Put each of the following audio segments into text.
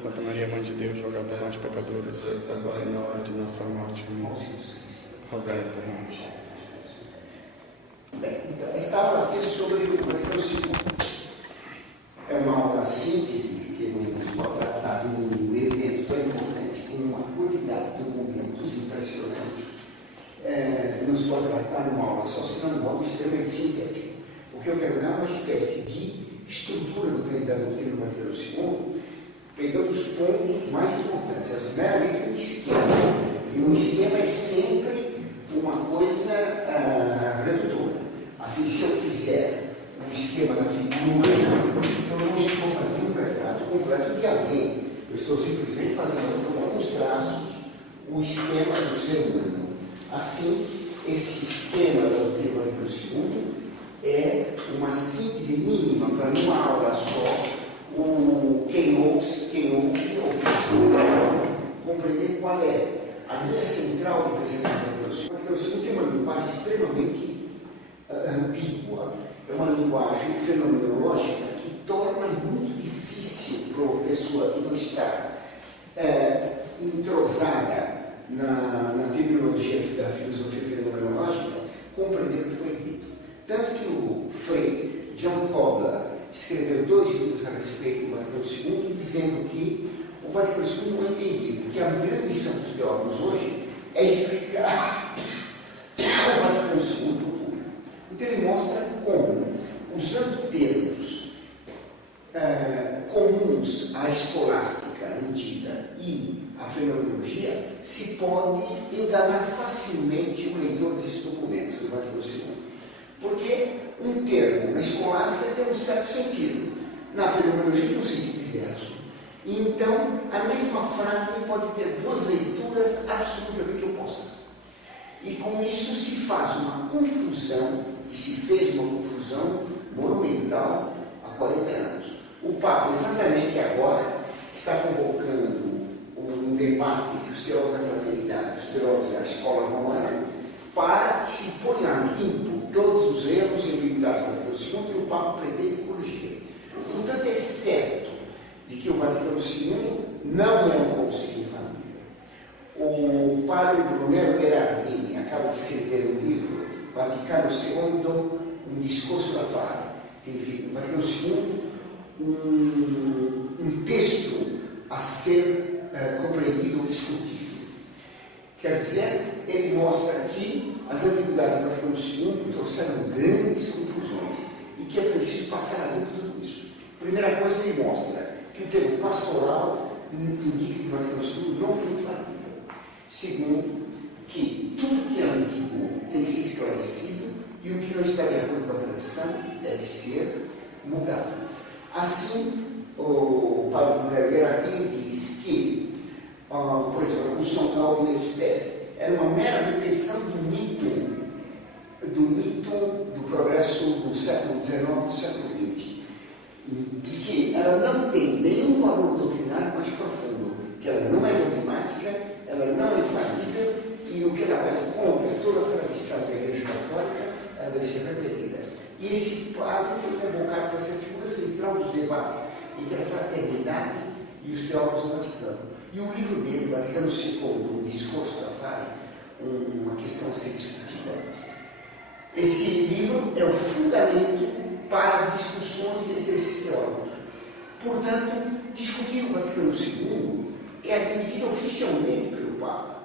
Santa Maria, Mãe de Deus, rogai por nós, pecadores, agora e na hora de nossa morte. Amém. Rogai por nós. Bem, então, esta aula aqui é sobre o Vaticano II. É uma aula síntese que nos pode tratar de um evento tão importante, com uma quantidade de documentos impressionante. Nos pode tratar de uma aula só, senão um modo extremamente sintético. O que eu quero dar é uma espécie de estrutura da doutrina do Vaticano II, pegando os pontos mais importantes. É meramente um esquema. E um esquema é sempre uma coisa redutora. Assim, se eu fizer um esquema da figura, eu não estou fazendo um retrato completo de alguém. Eu estou simplesmente fazendo, com alguns traços, um esquema do ser humano. Assim, esse esquema da doutrina do Vaticano II é uma síntese mínima para numa aula só, quem ouve ou compreender qual é a linha central do pensamento do Vaticano II. O Vaticano II tem uma linguagem extremamente ambígua, é uma linguagem fenomenológica que torna muito difícil para uma pessoa que não está entrosada na terminologia da filosofia fenomenológica compreender o que foi dito. Tanto que o Frei John Kobler escreveu 2 livros a respeito do Vaticano II, dizendo que o Vaticano II não é entendido, que a grande missão dos teólogos hoje é explicar o Vaticano II para o público. Então ele mostra como, usando termos comuns à escolástica antiga e à fenomenologia, se pode enganar facilmente o leitor desses documentos do Vaticano II. Porque um termo na escolástica tem um certo sentido, na fenomenologia tem um sentido diverso. Então, a mesma frase pode ter 2 leituras absolutamente opostas. E com isso se faz uma confusão, e se fez uma confusão monumental há 40 anos. O Papa, exatamente agora, está convocando um debate entre os teólogos da fraternidade, os teólogos da escola romana, para que se ponha a limpo todos os erros e ambiguidades do Vaticano II que o Papa pretende corrigir. Portanto, é certo de que o Vaticano II não é um concílio em família. O padre Brunello Gherardini acaba de escrever um livro, Vaticano II, um discurso da fare, que significa o Vaticano II, um texto a ser compreendido ou discutido. Quer dizer, ele mostra que as ambiguidades do Vaticano II trouxeram grandes confusões e que é preciso passar a limpo tudo isso. Primeira coisa, ele mostra que o termo pastoral indica que o Vaticano II não foi infalível. Segundo, que tudo que é ambíguo tem que ser esclarecido e o que não está de acordo com a tradição deve ser mudado. Assim, o padre Brunello Gherardini diz que, por exemplo, o São Paulo e a espécie era uma mera repetição do mito do progresso do século XIX e do século XX, de que ela não tem nenhum valor doutrinário mais profundo, que ela não é dogmática, ela não é infalível e o que ela vai contra toda a tradição da Igreja Católica, ela deve ser repetida. E esse padre foi convocado para ser figura central dos debates entre a fraternidade e os teólogos do Vaticano. E o livro dele, Vaticano II, um discurso da fare, uma questão a ser discutida. Esse livro é o fundamento para as discussões entre esses teólogos. Portanto, discutir o Vaticano II é admitido oficialmente pelo Papa.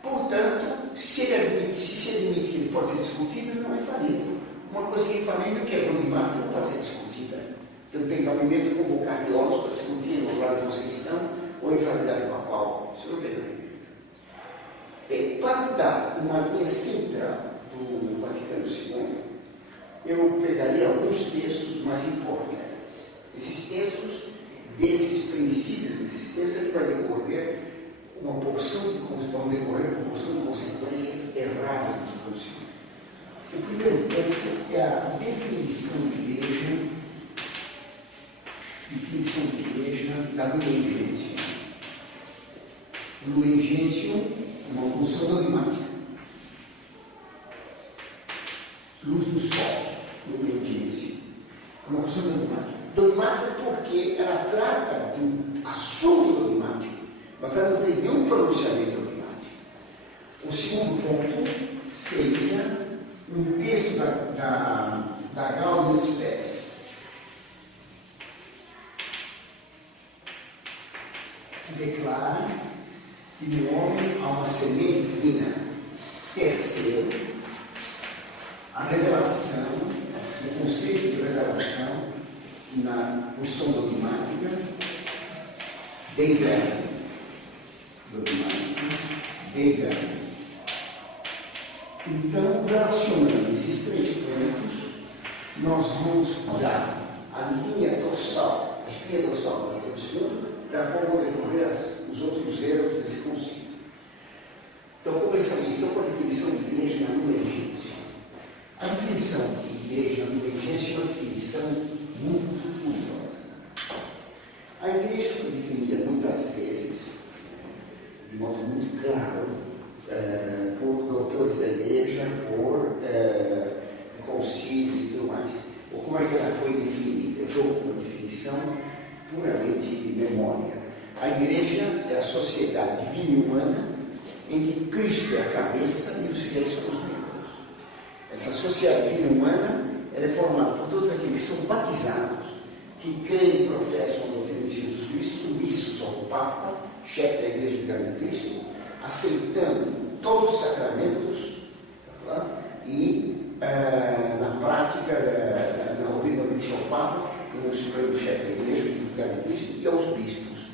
Portanto, se se admite que ele pode ser discutido, não é infalível. Uma coisa que é infalível, que é dogmática, não pode ser discutida. Então, tem cabimento convocar teólogos para discutir no lado da Constituição ou a infalibilidade papal. Isso não tem cabimento. Para dar uma linha central do Vaticano II, eu pegaria alguns textos mais importantes. Esses textos, desses princípios, desses textos, ele vai decorrer uma porção de consequências erradas do Vaticano II. O primeiro ponto é a definição de igreja da Lumen Gentium. Lumen Gentium, uma função dogmática. Luz dos povos, Lumen Gentium, uma função dogmática. Dogmática porque ela trata assunto dogmático, mas ela não fez nenhum pronunciamento dogmático. O segundo ponto seria um texto da Gaudium et Spes, que declara que no homem há uma semente divina. Terceiro, a revelação, o conceito de revelação na função dogmática, Dei Verbum, dogmática, Dei Verbum. Então, relacionando esses três pontos, nós vamos dar a linha dorsal, a espinha dorsal do raciocínio, da qual vão decorrer os outros erros desse concílio. Então, começamos então com a definição de igreja na Numa Gentium. A definição de igreja na Numa Gentium é uma definição muito curiosa. A igreja foi definida muitas vezes, de modo muito claro, por doutores da igreja, por concílios e tudo mais. Ou como é que ela foi definida? Eu dou uma definição puramente de memória. A igreja é a sociedade divina e humana em que Cristo é a cabeça e os fiéis são os membros. Essa sociedade divina e humana ela é formada por todos aqueles que são batizados, que creem e professam a doutrina de Jesus Cristo, submissos ao Papa, chefe da Igreja Vigária de Cristo, aceitando todos os sacramentos, tá, e na prática, na obediência ao Papa, no supremo chefe da Igreja Vigária de Cristo e aos bispos,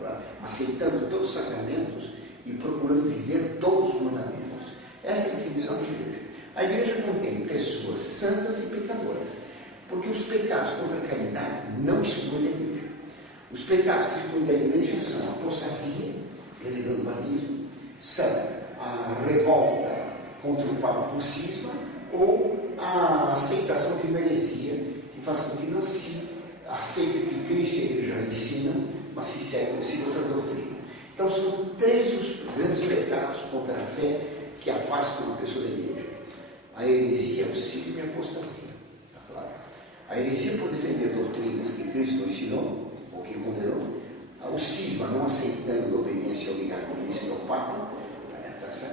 tá, aceitando todos os sacramentos e procurando viver todos os mandamentos. Essa é a definição da igreja. A igreja contém pessoas santas e pecadoras, porque os pecados contra a caridade não excluem a igreja. Os pecados que excluem da igreja são a apostasia, renegando o batismo, são a revolta contra o Papa por cisma ou a aceitação de uma heresia que faz com que não se aceite o que Cristo e a igreja ensinam, mas se segue outra doutrina. Então, são três os grandes pecados contra a fé que afastam uma pessoa da igreja: a heresia, o cisma e a apostasia. Tá claro? A heresia por defender doutrinas que Cristo não ensinou, ou que condenou. O cisma, não aceitando a obediência ao vigário de Cristo e ao Papa.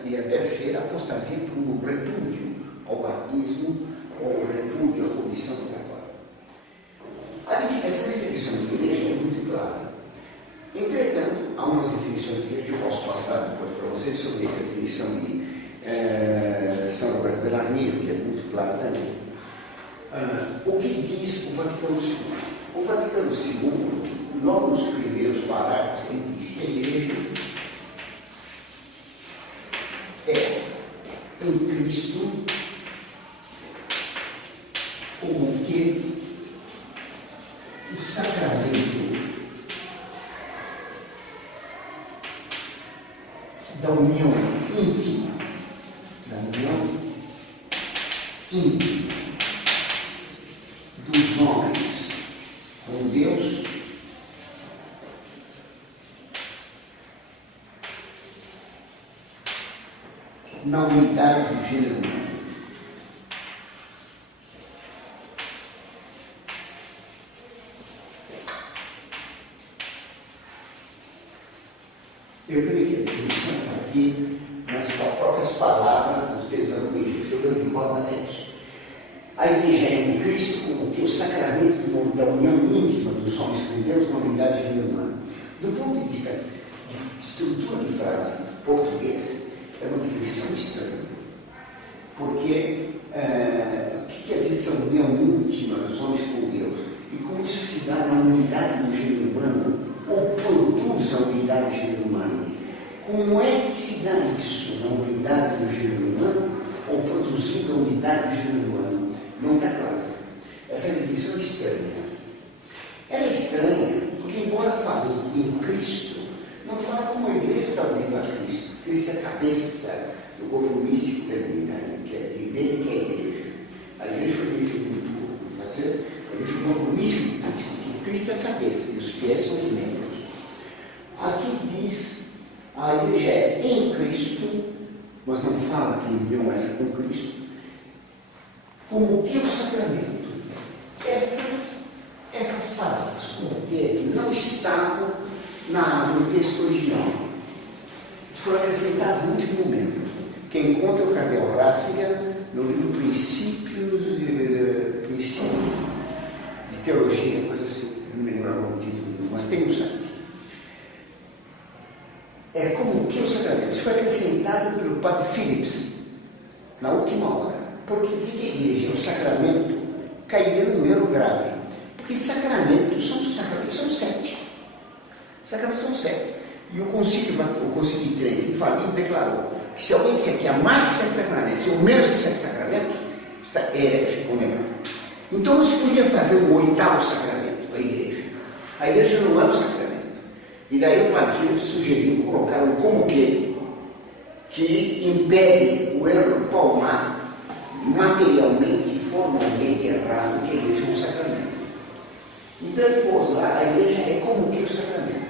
E a terceira, a apostasia por um repúdio ao batismo ou repúdio à comissão católica. Essa definição de igreja é muito clara. Entretanto, há umas definições de igreja que eu posso passar depois para vocês sobre a definição de São Roberto Bellarmino, que é muito clara também. O que diz o Vaticano II? O Vaticano II, logo nos primeiros parágrafos, ele diz que a igreja é, em Cristo, como que o sacramento da união íntima, dos homens com Deus, na unidade do gênero humano. Eu creio que a definição está aqui nas próprias palavras dos textos da Numa Gentium. Eu não importo, mas é isso. A igreja é em Cristo como que o sacramento da união íntima dos homens com Deus na unidade do gênero humano. Do ponto de vista de estrutura de frase português, é uma definição estranha. Porque o que quer dizer essa união íntima dos homens com Deus? E como isso se dá na unidade do gênero humano, ou produz a unidade do gênero humano? Como é que se dá isso na unidade do gênero humano, ou produzindo a unidade do gênero humano? Não está claro. Essa definição é estranha. Ela é estranha porque, embora fale em Cristo, não fala como a igreja está unida a Cristo. Cristo é a cabeça do corpo místico dele, que é a igreja. A igreja foi definida, às vezes, a igreja é o corpo místico de Cristo, que Cristo é a cabeça e os pés são os membros. Aqui diz, a igreja é em Cristo, mas não fala que união é essa com Cristo, como que o sacramento. Essas palavras, como que não estavam no texto original. Eles foram acrescentados no último momento. Quem encontra o Cardeal Ratzinger no livro Princípios de Teologia, coisa assim, eu não me lembro agora o título do livro, mas tem um site. É como que o sacramento. Isso foi acrescentado pelo Padre Phillips na última hora, porque diz que a igreja, o sacramento, cairia num erro grave. Porque sacramentos são 7. Sacramentos são 7. E o Concílio de Trento, infalido, declarou que se alguém disser que há mais que 7 sacramentos ou menos que 7 sacramentos, está herege, condenado. Então não se podia fazer um 8º sacramento da igreja. A igreja não é um sacramento. E daí o Padre Phillips sugeriu colocar um como que impede o erro palmar materialmente e formalmente errado que a igreja é um sacramento. Então ele pôs lá, a igreja é como que o sacramento.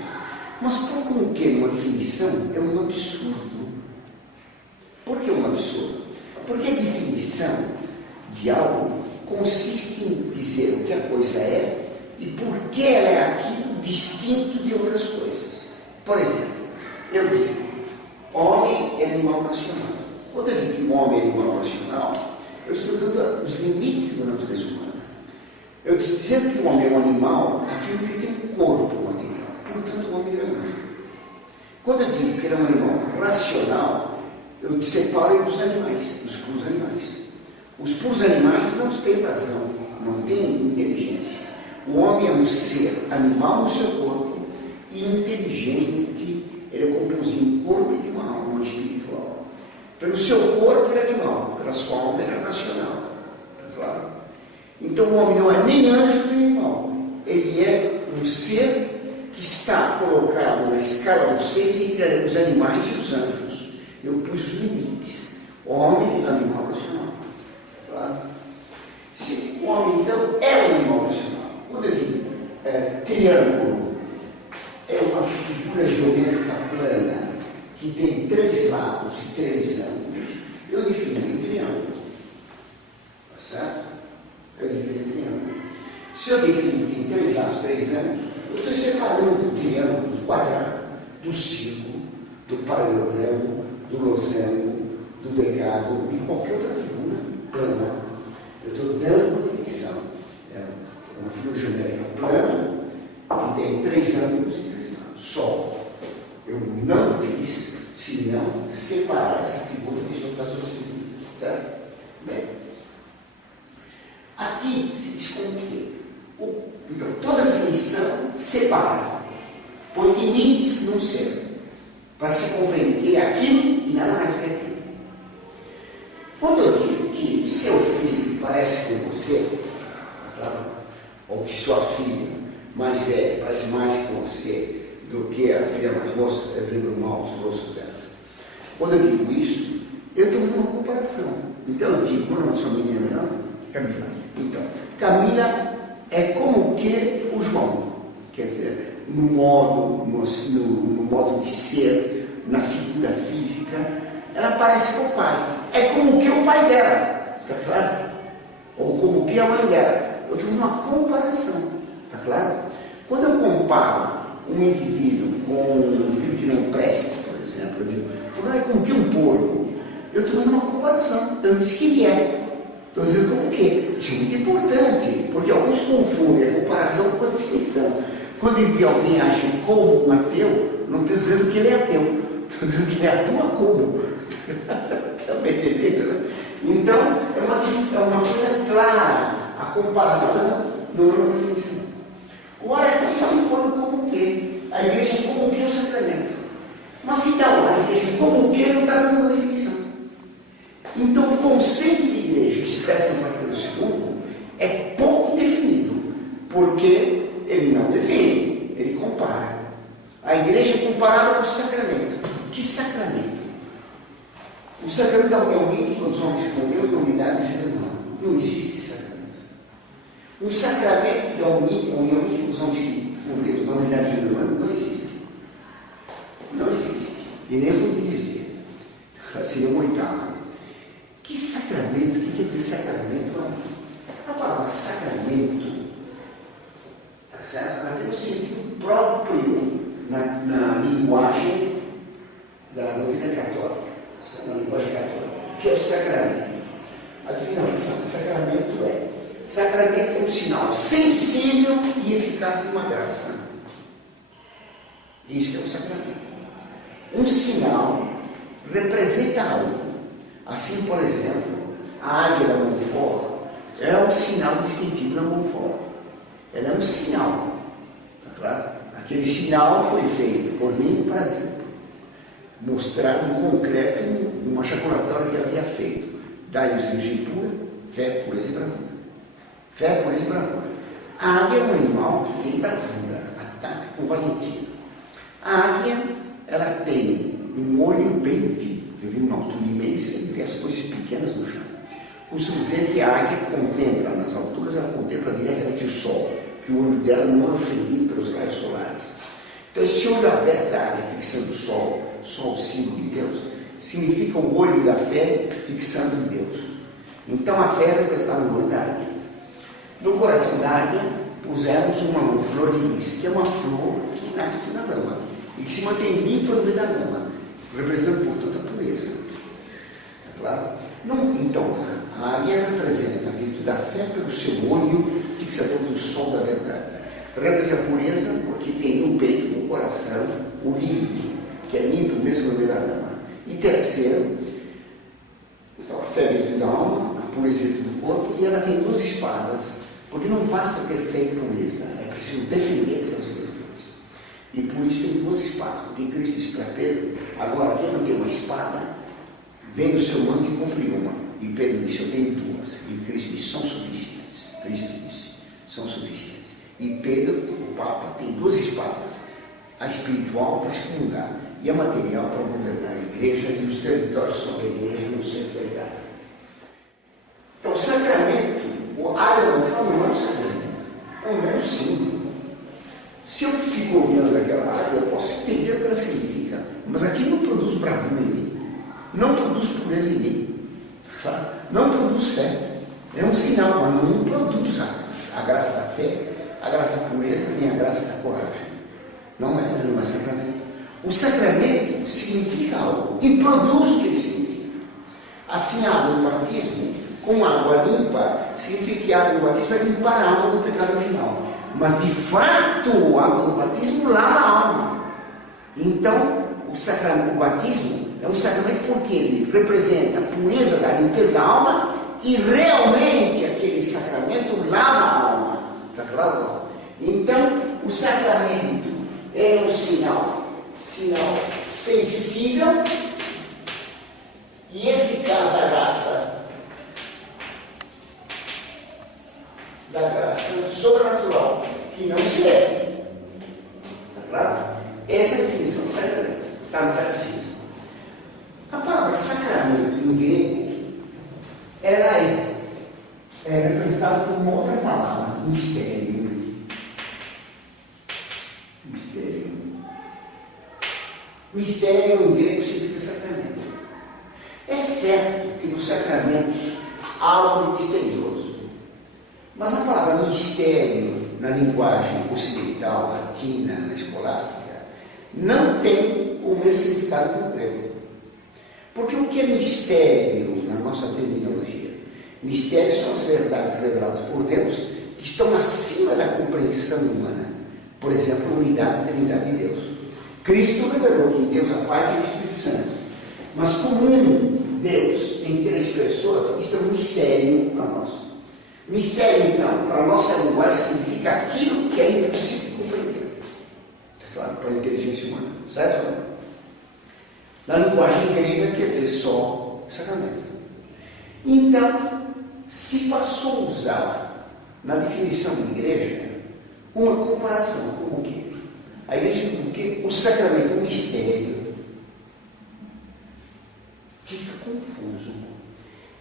Mas por como que numa definição é um absurdo. Por que um absurdo? Porque a definição de algo consiste em dizer o que a coisa é e por que ela é aquilo distinto de outras coisas. Por exemplo, eu digo, homem é animal nacional. Quando eu digo que o homem é animal nacional, eu estou dando os limites da natureza humana. Eu estou dizendo que o homem é um animal, afirmo que tem um corpo material. Portanto, o homem é um anjo. Quando eu digo que ele é um animal racional, eu separo ele dos animais, dos puros animais. Os puros animais não têm razão, não têm inteligência. O homem é um ser animal no seu corpo e inteligente. Ele é composto de um corpo e de uma alma espiritual. Pelo seu corpo ele é animal, pela sua alma ele é racional. Está claro? Então o homem não é nem anjo nem animal. Ele é um ser que está colocado na escala dos seres entre os animais e os anjos. Eu pus os limites. Homem é animal racional. Claro? Se o homem então é um animal racional. Quando eu digo triângulo, é uma figura geométrica plana que tem 3 lados e 3 ângulos. Eu defini triângulo. Tá certo? Eu defini triângulo. Se eu definir que tem 3 lados, 3 ângulos, eu estou separando o triângulo do quadrado, do círculo, do paralelogramo, do losango, do decágono, de qualquer outra figura plana. Eu estou dando uma definição. É uma figura geométrica plana que tem 3 ângulos e 3 lados. Só. Eu não fiz senão separar essa figura das outras figuras. Certo? Bem. Aqui se diz como que então, toda definição separa, põe limites no ser, para se compreender que é aquilo e nada mais que aquilo. Quando eu digo que seu filho parece com você, claro, ou que sua filha mais velha parece mais com você do que a filha mais moça, eu lembro mal os rostos delas. Quando eu digo isso, eu estou fazendo uma comparação. Então eu digo, quando a sua menina é menor? Camila. Então, Camila é como que o João, quer dizer, no modo de ser, na figura física, ela parece com o pai. É como que o pai dela, está claro? Ou como que a mãe dela. Eu estou fazendo uma comparação, está claro? Quando eu comparo um indivíduo com um indivíduo que não presta, por exemplo, eu digo, fulano é como que um porco. Eu estou fazendo uma comparação. Eu não disse que ele é. Estou dizendo como que? Isso é muito importante, porque alguns confundem a comparação com a definição. Quando alguém acha como um ateu, não estou dizendo que ele é ateu, estou dizendo que ele atua como. Está me entendendo? Então, é uma coisa clara, a comparação não é uma definição. Agora, aqui se põe como que? A igreja é como que o sacramento. Mas se não, a igreja é como que não está dando uma definição. Então, o conceito de igreja expresso no Vaticano II é pouco definido, porque ele não define, ele compara. A igreja é comparada com o sacramento. Que sacramento? O sacramento da união íntima dos homens com Deus na unidade de irmão. Não existe sacramento. Um sacramento da união íntima dos homens com Deus na unidade de irmão não existe. Não existe. E nem vou dizer. Seria um 8º. Que sacramento? O que quer dizer sacramento? A palavra sacramento, tá certo? Ela tem um sentido próprio na sacramento? A definição de sacramento é um sinal sensível e eficaz de uma graça. Isso é um sacramento. Um sinal representa algo. Assim, por exemplo, a águia da Montfort é um sinal distintivo da Montfort. Ela é um sinal. Está claro? Aquele sinal foi feito por mim para mostrar em concreto uma chaculatória que ele havia feito. Dai-nos virgem pura, fé, pureza e bravura. Fé, pureza e bravura. A águia é um animal que tem bravura, ataca com valentia. A águia, ela tem um olho bem vivo, vive numa altura imensa e vê as coisas pequenas no chão. Costumo dizer que a águia contempla, nas alturas, ela contempla diretamente o sol, que o olho dela não é ofendido pelos raios solares. Então, esse olho aberto da águia, fixando o sol, o símbolo de Deus, significa o olho da fé fixando em Deus. Então, a fé representava no olho da águia. No coração da águia, pusemos uma flor de lis, que é uma flor que nasce na lama e que se mantém limpa no meio da lama, representando, portanto, a pureza. É claro? Não, então, a águia representa a virtude da fé pelo seu olho fixador do sol da verdade. Representa a pureza porque tem no peito, no coração, o limpo, que é limpo mesmo no meio da lama. E terceiro, então, a fé é virtude da alma, a pureza é virtude do corpo, e ela tem 2 espadas, porque não basta ter fé e pureza, é preciso defender essas virtudes. E por isso tem 2 espadas, porque Cristo disse para Pedro: agora quem não tem uma espada, vem do seu manto e compre uma. E Pedro disse: eu tenho 2. E Cristo disse: são suficientes. Cristo disse: são suficientes. E Pedro, o Papa, tem 2 espadas: a espiritual para excomungar e a material para governar a igreja e os territórios sobre a igreja no centro da idade. Então, o sacramento, a área da Montfort não é um sacramento, é um mero símbolo. Se eu fico olhando aquela área, eu posso entender o que ela significa, mas aqui não produz bravura em mim, não produz pureza em mim, não produz fé. É um sinal, mas não produz a graça da fé, a graça da pureza, nem a graça da coragem. Não é sacramento. O sacramento significa algo e produz o que ele significa. Assim, a água do batismo, com água limpa, significa que a água do batismo vai limpar a alma do pecado original. Mas, de fato, a água do batismo lava a alma. Então, o batismo é um sacramento porque ele representa a pureza da limpeza da alma e realmente aquele sacramento lava a alma. Está claro? Então, o sacramento é um sinal sensível e eficaz da graça sobrenatural, que não se é. Está claro? Essa é a definição do sacramento, está no catecismo. A palavra sacramento em grego, ela é representada por uma outra palavra, mistério. Mistério em grego significa sacramento. É certo que nos sacramentos há algo misterioso, mas a palavra mistério na linguagem ocidental, latina, na escolástica, não tem o mesmo significado que o grego. Porque o que é mistério na nossa terminologia? Mistério são as verdades reveladas por Deus que estão acima da compreensão humana. Por exemplo, a unidade e trindade de Deus. Cristo revelou que Deus é Pai e Espírito Santo. Mas como Deus em 3 pessoas, isso é um mistério para nós. Mistério, então, para a nossa linguagem, significa aquilo que é impossível de compreender. Claro, para a inteligência humana. Certo? Na linguagem grega quer dizer só sacramento. Então, se passou a usar na definição de igreja uma comparação com o quê? A igreja, porque o sacramento, o mistério, fica confuso.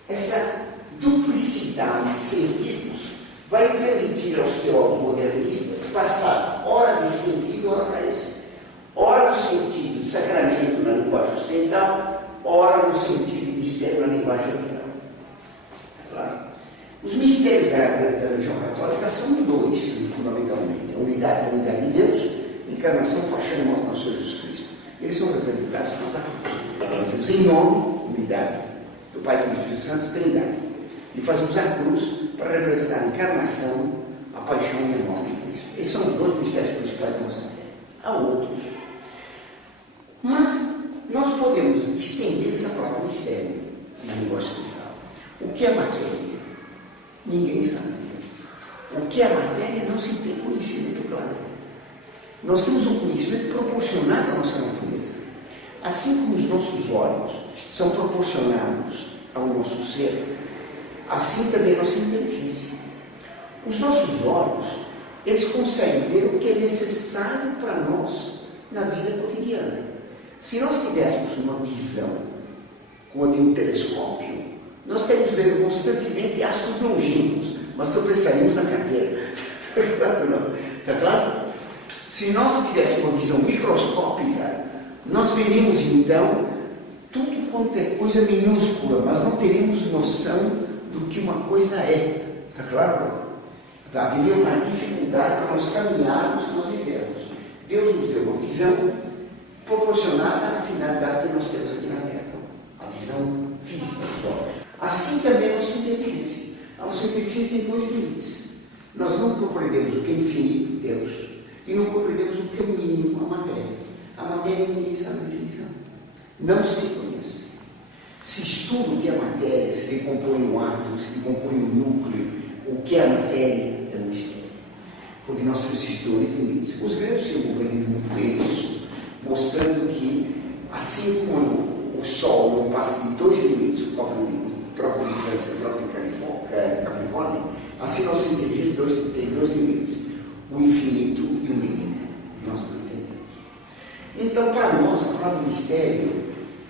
Essa duplicidade de sentidos vai permitir aos teólogos modernistas passar ora de sentido, ora para esse. Ora no sentido de sacramento na linguagem ocidental, ora no sentido de mistério na linguagem oriental. É claro? Os mistérios da religião católica são 2, fundamentalmente. A unidade de Deus, encarnação, paixão e morte do nosso Jesus Cristo. Eles são representados na cruz. Nós temos em nome, unidade, do Pai, Filho e Espírito Santo, Trindade. E fazemos a cruz para representar a encarnação, a paixão e a morte de Cristo. Esses são os dois mistérios principais da nossa fé. Há outros. Mas nós podemos estender essa palavra mistério na linguagem espiritual. O que é matéria? Ninguém sabe. O que é matéria não se tem conhecimento claro. Nós temos um conhecimento proporcionado à nossa natureza. Assim como os nossos olhos são proporcionados ao nosso ser, assim também a nossa inteligência. Os nossos olhos, eles conseguem ver o que é necessário para nós na vida cotidiana. Se nós tivéssemos uma visão como a de um telescópio, nós estaríamos vendo constantemente astros longínquos, mas tropeçaríamos na carteira. Está claro, não? Está claro? Se nós tivéssemos uma visão microscópica, nós veríamos então tudo quanto é coisa minúscula, mas não teríamos noção do que uma coisa é. Está claro? Haveria uma dificuldade para nós caminharmos, nós vivermos. Deus nos deu uma visão proporcionada à finalidade que nós temos aqui na Terra. A visão física dos olhos. Assim também a nossa inteligência. A nossa inteligência tem dois limites. Nós não compreendemos o que é infinito, Deus, e não compreendemos o que é mínimo, a matéria. A matéria ninguém sabe a definição. Não se conhece. Se estuda o que é matéria, se decompõe o átomo, se decompõe o núcleo, o que é matéria é um mistério. Porque nós temos esses dois limites. Os gregos tinham compreendido muito bem isso, mostrando que, assim como o Sol não passa de dois limites, o próprio de Câncer e o próprio de Capricórnio, assim nossa inteligência tem dois limites, o infinito e o mínimo. Nós não entendemos. Então, para nós, a palavra mistério,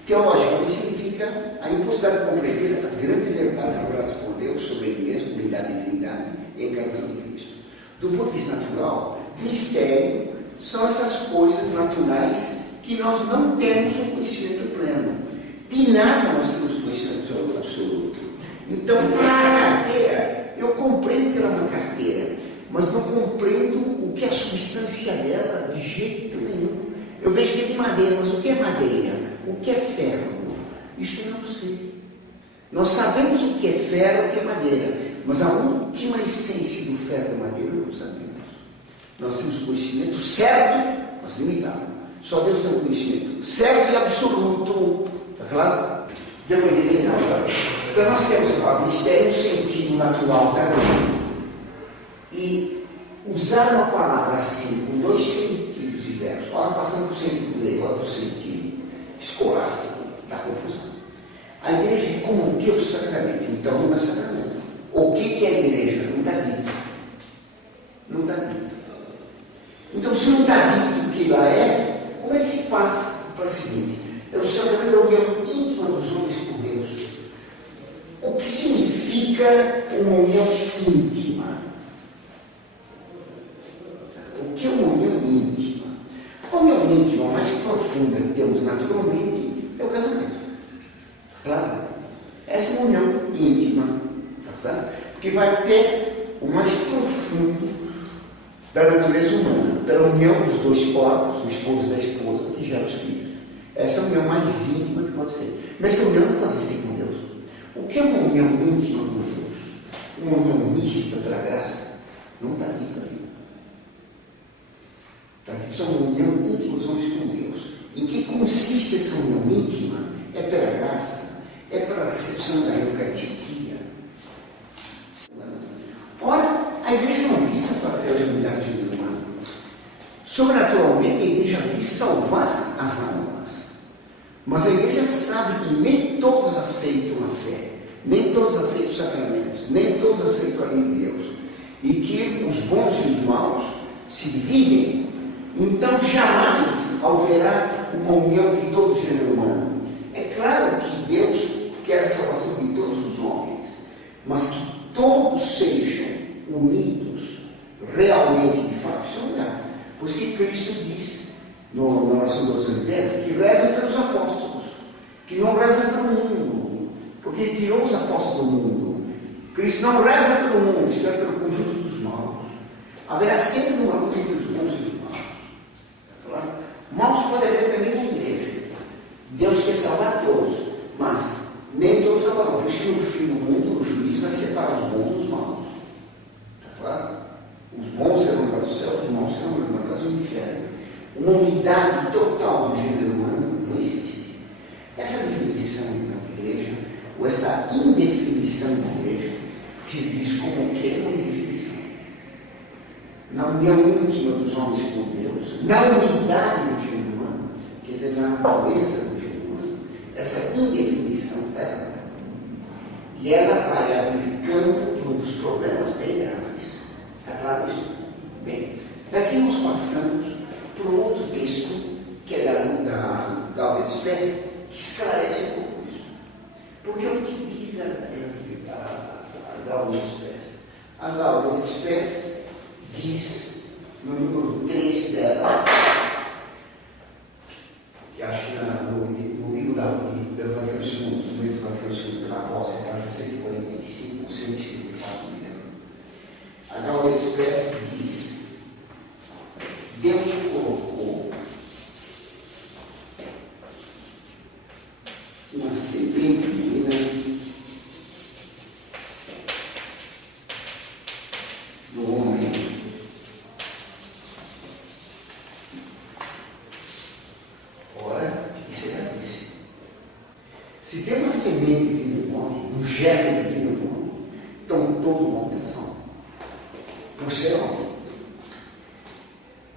teologicamente, significa a impossibilidade de compreender as grandes verdades reveladas por Deus sobre Ele mesmo, unidade e trindade e a encarnação de Cristo. Do ponto de vista natural, mistério são essas coisas naturais que nós não temos um conhecimento pleno. De nada nós temos conhecimento absoluto. Então, essa carteira, eu compreendo que ela é uma carteira, mas não compreendo o que é a substância dela de jeito nenhum. Eu vejo que é de madeira, mas o que é madeira? O que é ferro? Isso eu não sei. Nós sabemos o que é ferro, o que é madeira, mas a última essência do ferro e madeira não sabemos. Nós temos conhecimento certo, mas limitado. Só Deus tem um conhecimento certo e absoluto. Está claro? Deu para entender? Então nós temos o mistério, um sentido natural também. E usar uma palavra assim, com dois sentidos diversos, ora passando por sentido grego, ora por sentido escolástico, dá confusão. A igreja é como um Deus sacramento, então não é sacramento. O que é a igreja? Não está dito. Não está dito. Então, se não está dito o que ela é, como é que se passa para o seguinte? É o sacramento da união íntima dos homens com Deus. O que significa uma união íntima? O que é uma união íntima? A união íntima mais profunda que temos naturalmente é o casamento. Claro? Essa é uma união íntima. Tá? Porque vai até o mais profundo da natureza humana, pela união dos dois corpos, do esposo e da esposa, que gera os filhos. Essa é a união mais íntima que pode ser. Mas essa união não pode ser com Deus. O que é uma união íntima com Deus? Uma união mística pela graça? Não está dito ali. Está dito só uma união íntima dos homens com Deus. Em que consiste essa união íntima? É pela graça, é pela recepção da Eucaristia. Ora, a igreja não visa fazer a unidade de vida humana. Sobrenaturalmente, a igreja visa salvar as almas. Mas a igreja sabe que nem todos aceitam a fé, nem todos aceitam os sacramentos, nem todos aceitam a lei de Deus. E que os bons e os maus se dividem. Então, jamais haverá uma união de todo o gênero humano. É claro que Deus quer a salvação de todos os homens, mas que todos sejam unidos realmente, de fato, isso não dá. Pois que Cristo disse na oração dos evangelhos que reza pelos apóstolos, que não reza pelo mundo, porque ele tirou os apóstolos do mundo. Cristo não reza pelo mundo, isto é, pelo conjunto dos maus. Haverá sempre uma luta entre os bons e os maus. Claro? Maus podem haver também na igreja. Deus quer salvar todos, mas nem todos salvarão. que no fim do mundo o juízo vai separar os bons dos maus. Está claro? Os bons serão levados ao céu, os maus serão levados ao inferno. Uma unidade total do gênero humano não existe. Essa definição, então, de igreja, ou essa indefinição de igreja, se diz como que é uma indefinição. Na união íntima dos homens com Deus, na unidade do gênero humano, quer dizer, na natureza do gênero humano, essa indefinição dela. E ela vai abrir campo para um dos problemas bem graves. Está claro isso? Bem, daqui nós passamos para um outro texto, que é da Albert Speer, que esclarece um pouco isso. Porque o que diz a Albert Speer? A Albert Speer diz, no número 3 dela, que acho que no livro da Vaticano II, dos livros do Vaticano II, pela voz, página 145, 154, me lembro. A Albert Speer diz: Deus colocou uma semente divina no homem. Ora, isso é gravíssimo. Se tem uma semente divina no homem, um germe divino no homem, então todo mundo tem salvo. Por ser homem.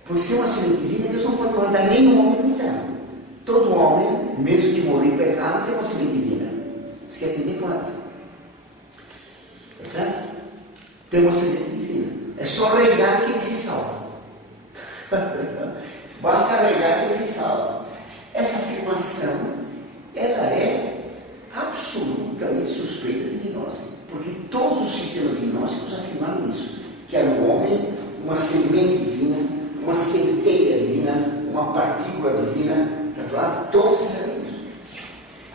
Por ser uma semente divina, Deus não pode mandar nenhum homem no inferno. Todo homem, mesmo que morra em pecado, tem uma semente divina. Você quer entender quanto? Tá certo? Tem uma semente divina. É só regar que ele se salva. Basta regar que ele se salva. Essa afirmação, ela é absolutamente suspeita de gnose. Porque todos os sistemas gnósticos afirmaram isso. Que era no homem uma semente divina, uma centelha divina, uma partícula divina, está claro? Todos sabem isso.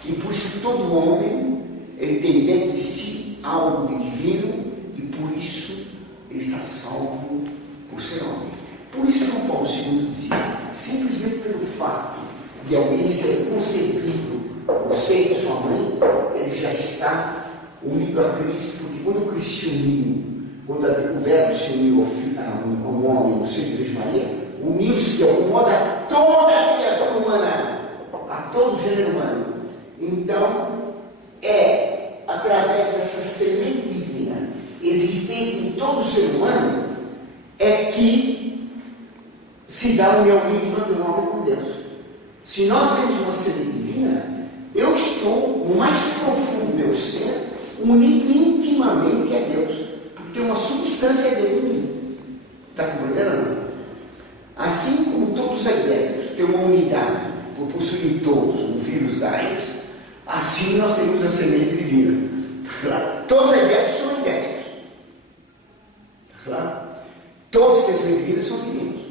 E por isso todo homem, ele tem dentro de si algo de divino e por isso ele está salvo por ser homem. Por isso João Paulo II dizia, simplesmente pelo fato de alguém ser concebido no seio de sua mãe, ele já está unido a Cristo, porque quando o Cristo se uniu, quando o Verbo se uniu ao homem no seio de Virgem Maria, uniu-se de algum modo a toda a criatura humana, a todo o gênero humano. Então, é através dessa semente divina existente em todo o ser humano, é que se dá a união íntima do homem com Deus. Se nós temos uma semente divina, eu estou, no mais profundo do meu ser, unido intimamente a Deus. Porque tem uma substância dele em mim. Está compreendendo? Assim como todos os elétricos têm uma unidade por possuir todos o vírus da AIDS, assim nós temos a semente divina. Está claro? Todos os elétricos são idénticos. Está claro? Todos que têm semente divina são divinos.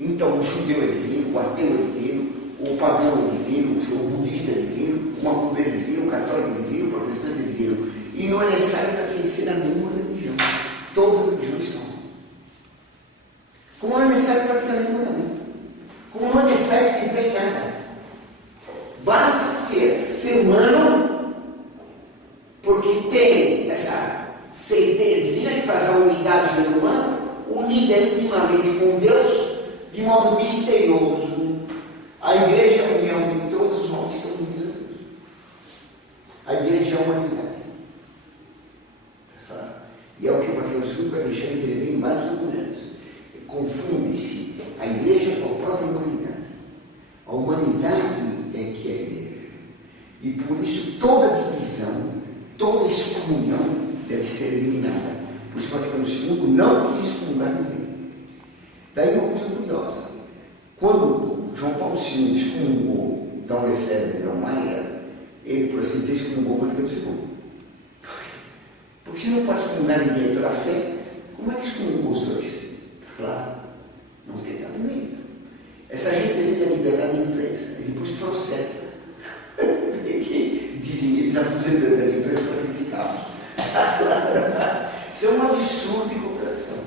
Então o judeu é divino, o ateu é divino, o pagão é divino, o budista é divino, o macumbeiro é divino, o católico é divino, o protestante é divino. E não é necessário pertencer a nenhuma religião. Todas as religiões são. Como não é necessário praticar nenhum mandamento. Como não é necessário entender nada. Basta ser humano, porque tem essa centelha divina que faz a unidade do ser humano, unida intimamente com Deus, de modo misterioso. A igreja é a união de todos os homens que estão unidos a Deus. A igreja é a humanidade. E é o que o Vaticano II vai deixar entender em vários documentos. Confunde-se a igreja com a própria humanidade. A humanidade é que é a igreja. E por isso toda divisão, toda excomunhão deve ser eliminada. Por isso o Vaticano II não quis excomungar ninguém. Daí uma coisa curiosa. Quando João Paulo II excomungou Dom Lefebvre e Dom Maia, ele, por assim dizer, excomungou o Vaticano II. Porque se não pode excomungar ninguém pela fé, como é que excomungou os dois? Claro, não tem cabimento. Essa gente deve ter liberdade de imprensa e depois processa. Porque dizem eles abusam da liberdade de imprensa para criticá-los. Isso é um absurdo de contradição.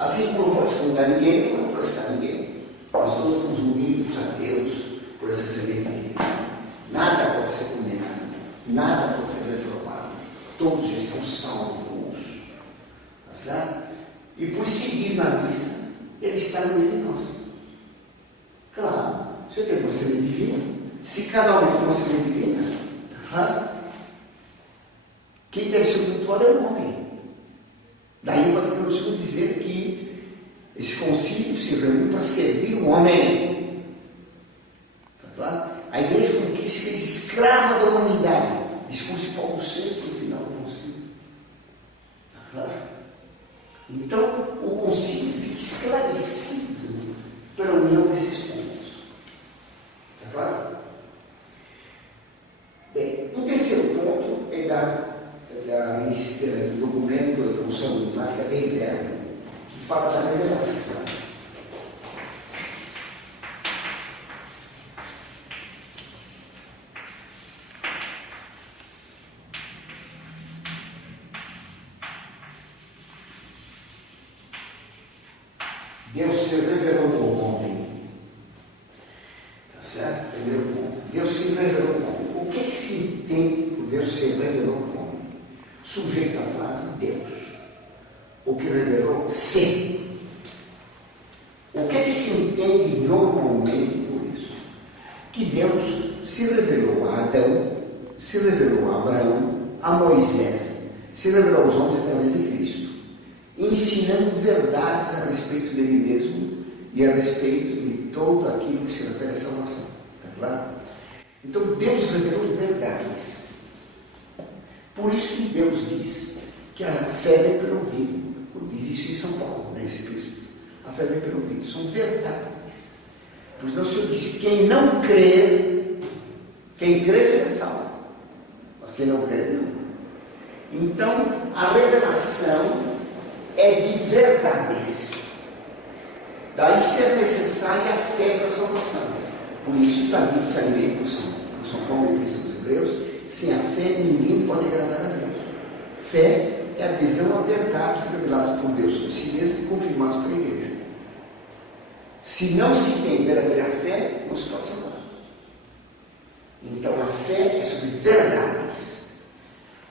Assim como não pode excomungar ninguém, não pode processar ninguém. Nós todos estamos unidos a Deus por essa semente divina. Nada pode ser condenado, nada pode ser reprovado. todos já estão salvos. Tá certo? E por se diz na missa, ele está no meio de nós. Claro, você tem uma semente divina. Se cada um tem uma semente divina, tá? Quem deve ser cultuado é o homem. Daí o Vaticano II dizer que esse concílio se reuniu para servir o homem. Tá claro? A igreja como que se fez escrava da humanidade. Discurso Paulo VI no final do concílio. Tá claro? Então, o concílio fica esclarecido pela união desses pontos. Está claro? Bem, o terceiro ponto é do documento da Comissão Dogmática de Inverno, que fala da revelação. Deus se revelou ao homem. Tá certo? Primeiro ponto. Deus se revelou ao homem. O que se entende por Deus se revelou ao homem? Sujeito à frase Deus. O que revelou-se. O que se entende normalmente por isso? Que Deus se revelou a Adão, se revelou a Abraão, a Moisés, se revelou aos homens através de Cristo, ensinando verdades a respeito dele mesmo e a respeito de todo aquilo que se refere à salvação. Está claro? Então Deus revelou verdades. Por isso que Deus diz que a fé vem pelo ouvido. Diz isso em São Paulo, nesse Espírito. A fé vem pelo ouvido. São verdades. Pois não, o Senhor disse: quem não crê, quem crê será salvo. Mas quem não crê, não. Então, a revelação é de verdades. Daí ser necessária a fé para a salvação. Por isso está dito também por São Paulo e Cristo dos Hebreus: sem a fé ninguém pode agradar a Deus. Fé é a adesão a verdades reveladas por Deus sobre si mesmo e confirmadas pela igreja. Se não se tem verdadeira fé, não se pode salvar. Então a fé é sobre verdades.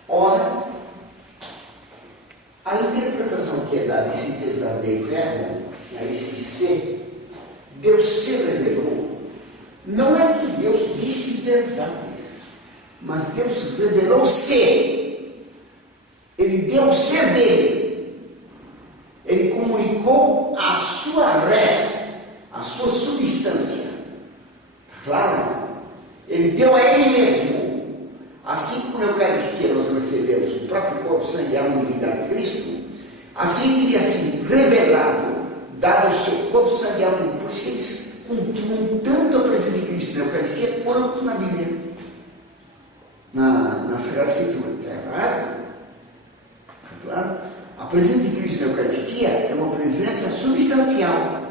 Ora, a interpretação que é dada nesse texto da Inverno, a esse ser, Deus se revelou. Não é que Deus disse verdades, mas Deus revelou-se. Ele deu o ser dele. Ele comunicou a sua res, a sua substância. Claro? Ele deu a ele mesmo. Assim como na Eucaristia nós recebemos o próprio corpo, sangue e alma e divindade de Cristo, assim teria sido revelado, dado o seu corpo, sangue e alma. Por isso que eles cultuam tanto a presença de Cristo na Eucaristia quanto na Bíblia, na Sagrada Escritura. É errado? Claro? A presença de Cristo na Eucaristia é uma presença substancial.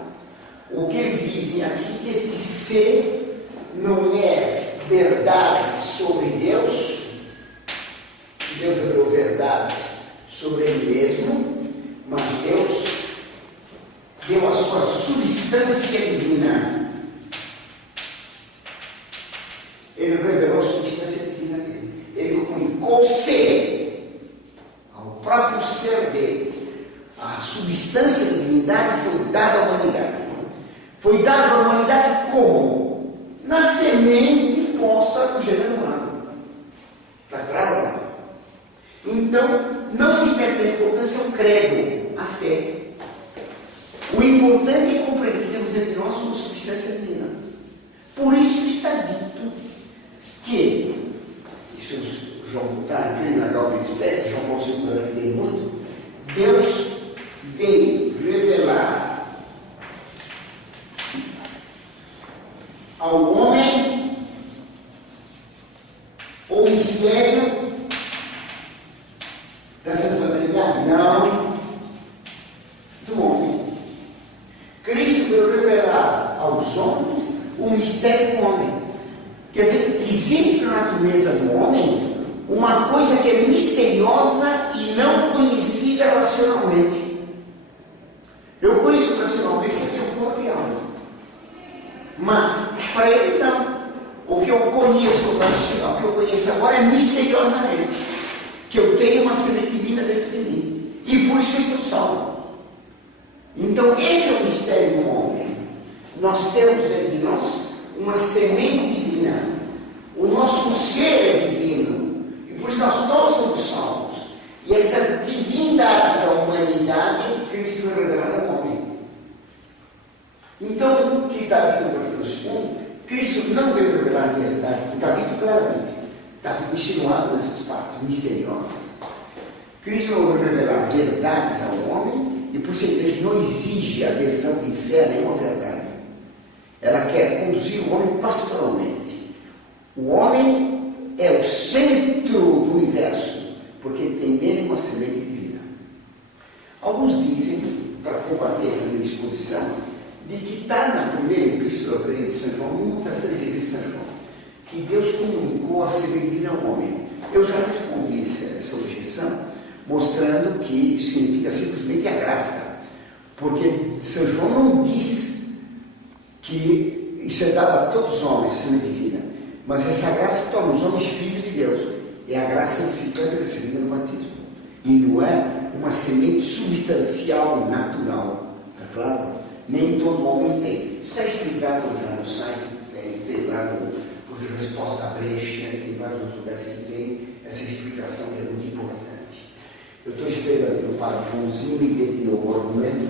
O que eles dizem aqui é que este ser não é verdade sobre Deus, Deus revelou verdades sobre Ele mesmo, mas Deus deu a sua substância divina. Ele revelou a substância divina dele. Ele comunicou o ser. O próprio ser dele, a substância da divindade foi dada à humanidade. Foi dada à humanidade como? Na semente posta no gênero humano. Está claro? Então, não se perde a importância ao credo, à fé. O importante é compreender que temos entre nós uma substância divina. Por isso está dito que, isso João está aqui na Gaudium et Spes, João Paulo II vai entender muito, Deus veio revelar ao homem o mistério da Santa Trindade, não do homem. Cristo veio revelar aos homens o mistério do homem. Quer dizer, existe na natureza do homem uma coisa que é misteriosa e não conhecida racionalmente. Eu conheço racionalmente o que é o corpo e a alma. Mas, para eles não. O que eu conheço racional, o que eu conheço agora é misteriosamente. que eu tenho uma semente divina dentro de mim. E por isso eu estou salvo. Então esse é o mistério do homem. Nós temos dentro de nós uma semente divina. O nosso ser é divino. E por isso nós todos somos salvos. E essa divindade da humanidade é que Cristo vai revelar ao homem. Então, o que está dito no capítulo 2, Cristo não veio revelar a verdade, está dito claramente. Está insinuado nessas partes misteriosas. Cristo não veio revelar verdades ao homem, e por isso a igreja não exige adesão de fé a nenhuma verdade. Ela quer conduzir o homem pastoralmente. O homem é o centro do universo, porque tem nele uma semente divina. Alguns dizem, para combater essa minha disposição, de que está na primeira epístola de São João, uma das 3 epístolas de São João, que Deus comunicou a semente divina ao homem. Eu já respondi essa objeção, mostrando que isso significa simplesmente a graça. Porque São João não diz que isso é dado a todos os homens, semente divina, mas essa graça torna os homens filhos de Deus. É a graça santificante recebida no batismo. E não é uma semente substancial, natural. Está claro? Nem todo homem tem. Está explicado já no site, tem lá no Resposta à Brecha, tem vários outros lugares que tem essa explicação que é muito importante. Eu estou esperando que o padre Joãozinho me dê o argumento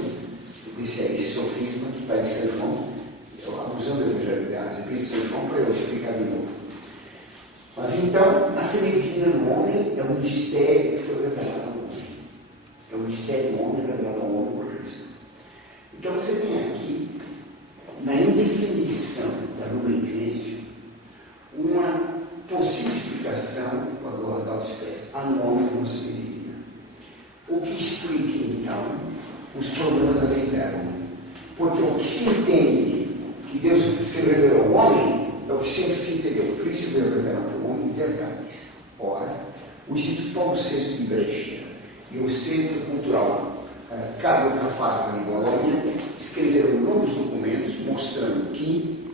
desse aí, sofisma que vai de São João, abusando da evangelidade, de São João, para eu explicar de novo. Mas então, a semente divina no homem é um mistério que foi revelado ao homem. É um mistério do homem revelado ao homem por Cristo. Então você tem aqui, na indefinição da lubrigência, uma possível explicação para guardar os pés. Há no homem uma semente divina. O que explica, então, os problemas da vida eterna. Porque o que se entende que Deus se revelou ao homem é o que sempre se entendeu. Cristo veio revelar para o homem verdades. Ora, o Instituto Paulo VI de Brecha e o Centro Cultural Carlo Cafarra de Bolonha escreveram longos documentos mostrando que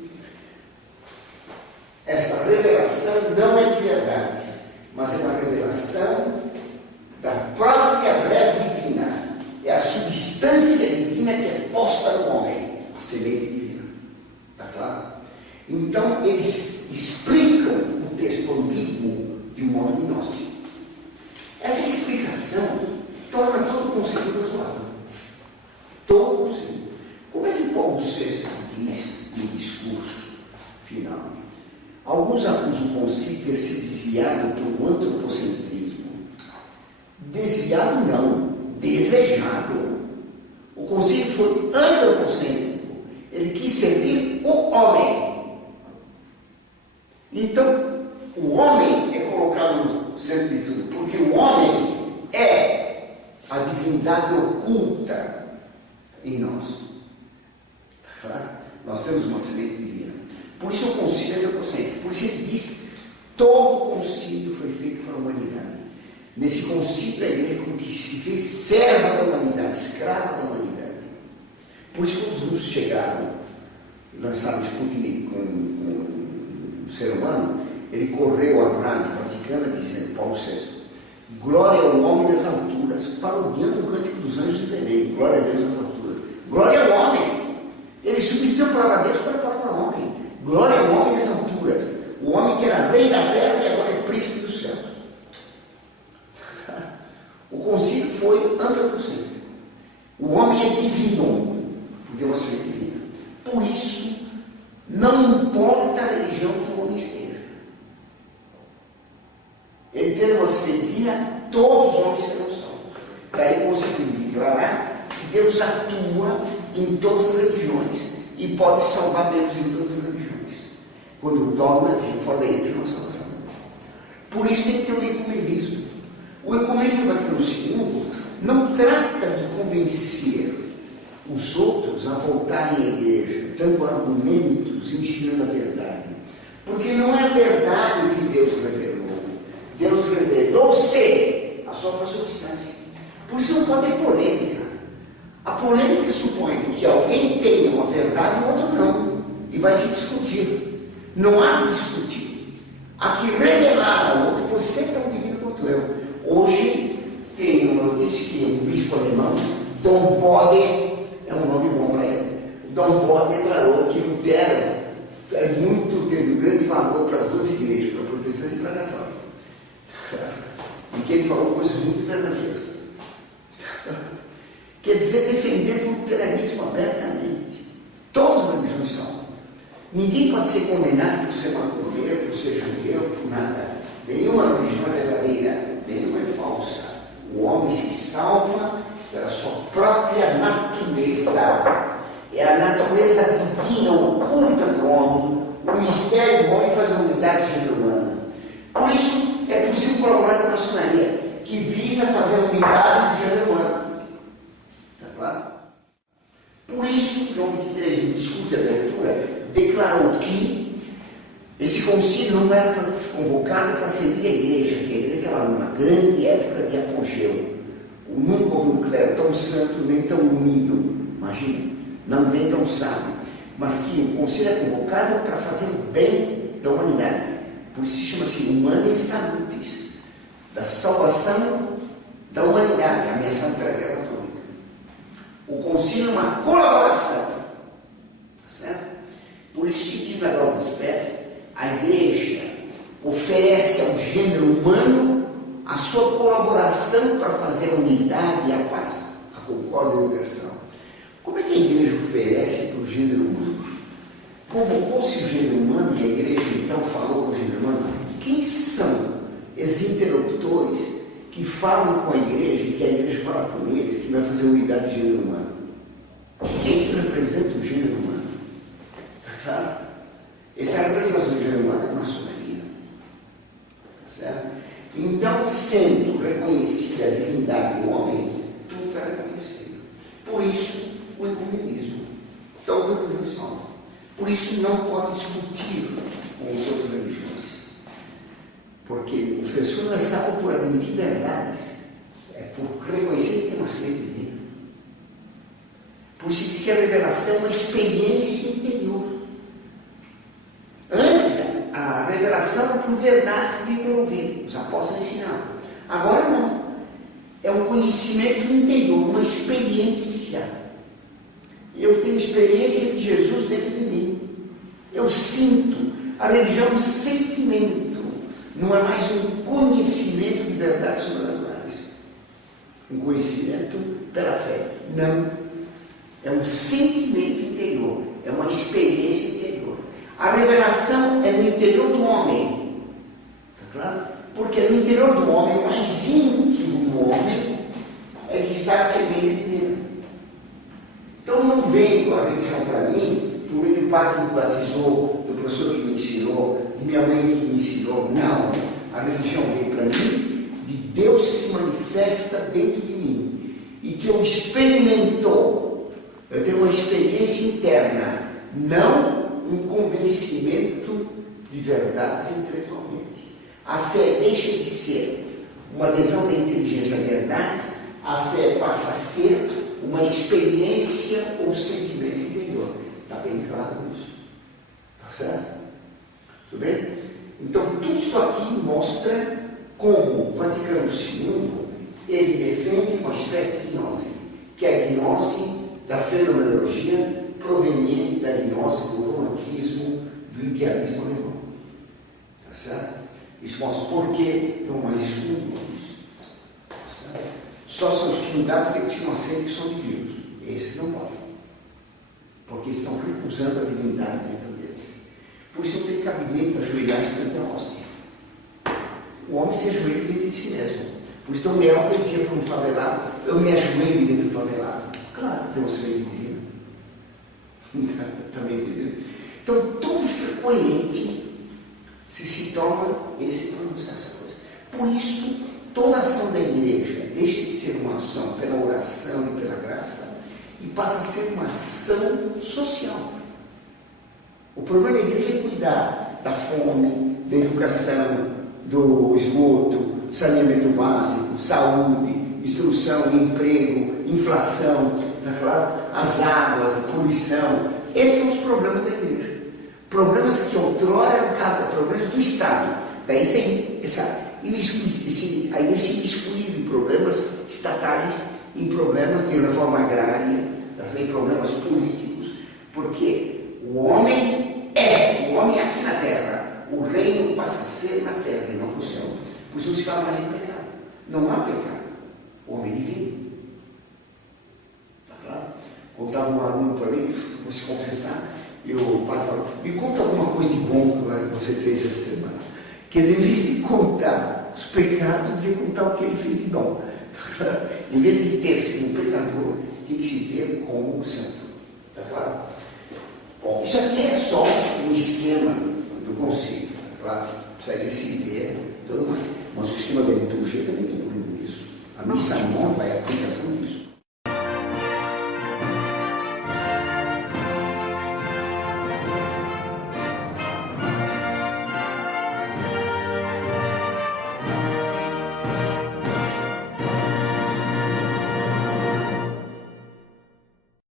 esta revelação não é de verdades, mas é uma revelação da própria res divina. É a substância divina que é posta no homem, a semente divina. Está claro? Então, eles explicam o texto ambíguo de um modo gnóstico. Essa explicação torna todo o conceito razoável. Todo o conceito. Como é que Paulo VI diz no discurso final? Alguns acusam o concílio de ter se desviado para o antropocentrismo. Desviado não, desejado. O concílio foi antropocêntrico. Ele quis servir o homem. Então, o homem é colocado no centro de tudo, porque o homem é a divindade oculta em nós. Está claro? Nós temos uma semente divina. Por isso o concílio é antropocêntrico. Por isso ele diz que todo o concílio foi feito para a humanidade. Nesse concílio a igreja como que se fez serva da humanidade, escrava da humanidade. Por isso quando os russos chegaram, lançaram o Sputnik com o ser humano, ele correu à rádio vaticana dizendo, Paulo VI, glória ao homem nas alturas, parodiando o cântico dos anjos de Belém, glória a Deus nas alturas, glória ao homem. Ele substituiu a palavra Deus para a palavra homem, glória ao homem nas alturas, o homem que era rei da terra e agora é príncipe dos céus. O concílio foi antropocêntrico. O homem é divino, porque você é divino. Por isso, não importa a religião que o homem esteja. Ele tem uma semente divina, todos os homens serão salvos. Daí conseguimos declarar que Deus atua em todas as religiões e pode salvar membros em todas as religiões. Quando o dogma diz fora da igreja não há salvação. Por isso tem que ter o ecumenismo. O ecumenismo do Vaticano II não trata de convencer os outros a voltarem à igreja, dando argumentos, ensinando a verdade. Porque não é verdade o que Deus revelou. Deus revelou-se a sua substância. Por isso não pode ter polêmica. A polêmica supõe que alguém tenha uma verdade e o outro não. E vai se discutir. Não há que discutir. Há que revelar ao outro, você é tão divino quanto eu. Hoje tem uma notícia que um bispo alemão, Dom Bode, é um nome bom para ele. Dom Bode declarou que Lutero teve grande valor para as duas igrejas, para a protestante e para a católica. E que ele falou coisas muito verdadeiras. Quer dizer, defender o luteranismo abertamente. Todas as religiões são. Ninguém pode ser condenado por ser macumbeiro, por ser judeu, por nada. Nenhuma religião é verdadeira, nenhuma é falsa. O homem se salva pela sua própria natureza. É a natureza divina oculta do homem, o mistério do homem faz a unidade do gênero humano. Por isso é possível colaborar com a maçonaria, que visa fazer a unidade do gênero humano. Está claro? Por isso, João 23, no discurso de abertura, declarou que esse concílio não era convocado para servir a igreja, que a igreja estava numa grande época de apogeu. Nunca houve um clero tão santo, nem tão unido, imagina, não nem tão sábio, mas que o concílio é convocado para fazer o bem da humanidade. Por isso se chama-se Humanae Salutis, da salvação da humanidade, ameaçando pela guerra atômica. O concílio é uma colaboração, tá certo? Por isso se diz na Glória dos Pés, a igreja oferece ao gênero humano a sua colaboração para fazer a unidade e a paz, a concórdia universal. Como é que a igreja oferece para o gênero humano? Convocou-se o gênero humano e a igreja então falou com o gênero humano. Quem são esses interlocutores que falam com a igreja e que a igreja fala com eles, que vai fazer a unidade do gênero humano? Quem que representa o gênero humano? Está claro? Essa é a representação do gênero humano, é a maçonaria. Tá certo? Então, sendo reconhecida a divindade do homem, tudo está reconhecido. Por isso, o ecumenismo. Todas as religiões são. Por isso, não pode discutir com as outras religiões. Porque o frescor não é sábio por admitir verdades, é por reconhecer que tem uma crença divina. Por isso diz que a revelação é uma experiência interior. Antes, a revelação era por verdades que vinham pelo ouvido, os apóstolos ensinavam. Agora não. É um conhecimento interior, uma experiência. Eu tenho experiência de Jesus dentro de mim. Eu sinto. A religião é um sentimento. Não é mais um conhecimento de verdades sobrenaturais. Um conhecimento pela fé. Não. É um sentimento interior. É uma experiência interior. A revelação é no interior do homem. Está claro? Porque no interior do homem, o mais íntimo do homem, é que está a semente divina. Então não veio a religião para mim, do meu pai que me batizou, do professor que me ensinou, de minha mãe que me ensinou. Não. A religião veio para mim de Deus que se manifesta dentro de mim. E que eu experimento. Eu tenho uma experiência interna. Não um convencimento de verdades intelectualmente. A fé deixa de ser uma adesão da inteligência a verdades, a fé passa a ser uma experiência ou sentimento interior. Está bem claro isso? Está certo? Tudo bem? Então, tudo isso aqui mostra como o Vaticano II, ele defende uma espécie de gnose, que é a gnose da fenomenologia proveniente da gnose do romantismo, do idealismo alemão. Tá certo? Isso mostra por que não mais excluímos isso. Tá certo? Só são excluídos aqueles que não aceitam que são divinos. Esses não podem. Porque estão recusando a divindade dentro deles. Por isso não tem cabimento ajoelhar-se dentro da hóstia. O homem se ajoelha dentro de si mesmo. Por isso, Dom Leão dizia para um favelado: eu me ajoelho dentro do favelado. Claro, tem uma semente divina. Também entendeu? Então, tudo fica coerente se toma esse pronunciar essa coisa. Por isso, toda ação da igreja deixa de ser uma ação pela oração e pela graça e passa a ser uma ação social. O problema da igreja é cuidar da fome, da educação, do esgoto, saneamento básico, saúde, instrução, emprego, inflação, tá claro? As águas, a poluição. Esses são os problemas da igreja. Problemas que outrora eram problemas do Estado. Daí Aí se miscuir em problemas estatais, em problemas de reforma agrária, em problemas políticos, porque o homem aqui na terra, o reino passa a ser na terra e não no céu. Por isso não se fala mais em pecado. Não há pecado. O homem divino. Está claro? Contava um aluno para mim que foi se confessar, e o padre falou: me conta alguma coisa de bom que você fez essa semana. Quer dizer, em vez de contar os pecados, devia contar o que ele fez de bom. Em vez de ter-se um pecador, tem que se ter como um santo. Está claro? Bom, isso aqui é só um esquema do conceito. Está claro? Precisaria se ver todo mundo. Mas o esquema da liturgia também tem tudo isso. A missa nova é a aplicação disso.